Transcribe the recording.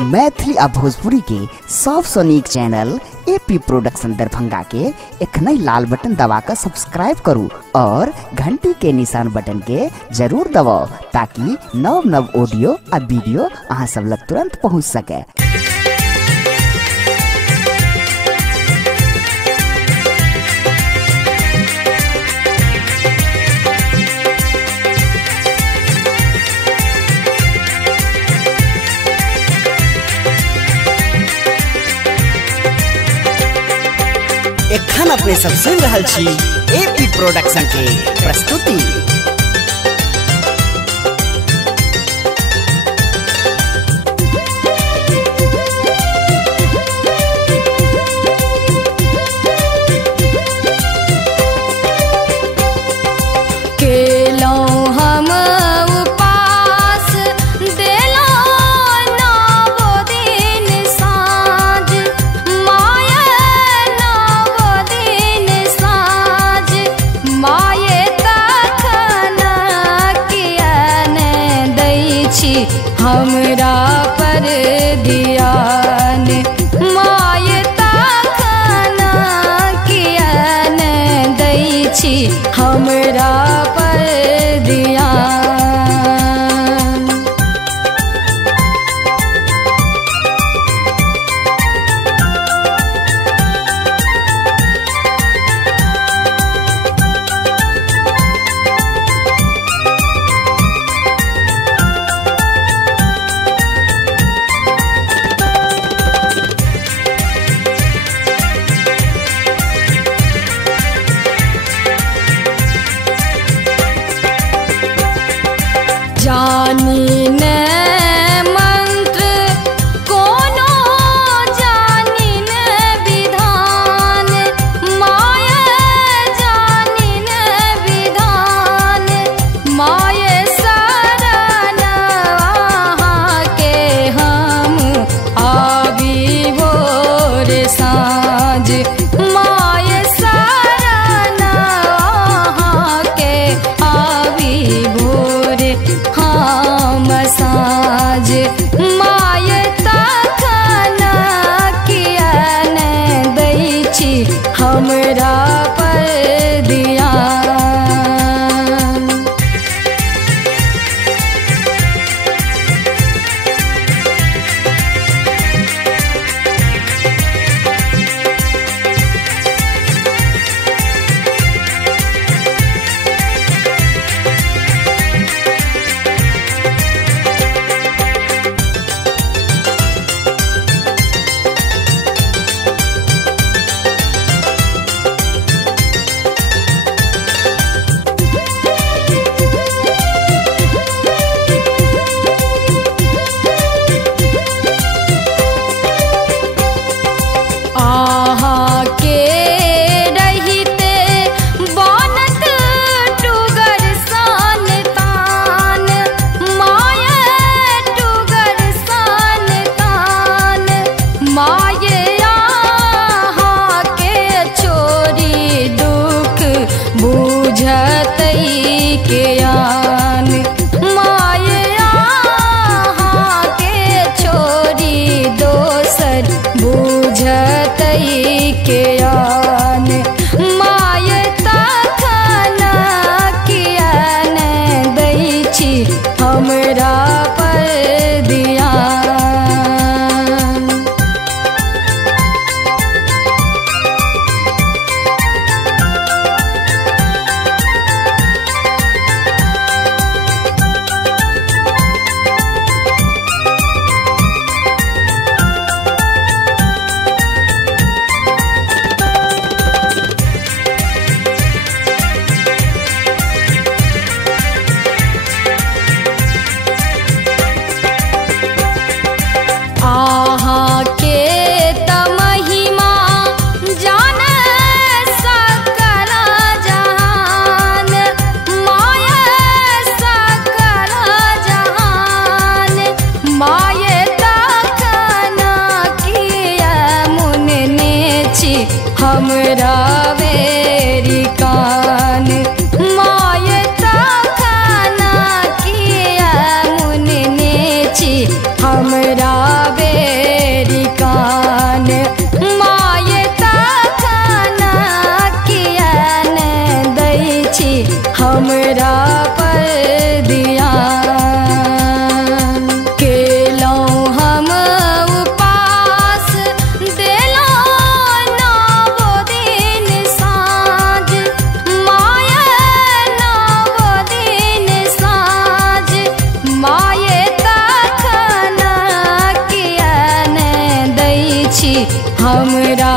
मैथिली आ भोजपुरी के सबसे नीक चैनल एपी प्रोडक्शन दरभंगा के एखनई लाल बटन दबाकर सब्सक्राइब करू और घंटी के निशान बटन के जरूर दबाओ ताकि नव नव ऑडियो आ वीडियो अहाँ सब लग तुरंत पहुँच सके। एखन अपने सब सुन रहल छी एपी प्रोडक्शन के प्रस्तुति। हमरा पर ध्यान माय तखना किया न दै छी हमरा पर ध्यान। जानी न मंत्र कोनो जानी न विधान माया जानी न विधान माया शरण वहाँ के हम आबी भोर साँझ माया शरण वहाँ के आबी भोर हम साँझ माय तखना किया न दै छी हमरा पर ध्यान। हमरा वेरी कान माय तखना किया मुन नेची हमरा हमरा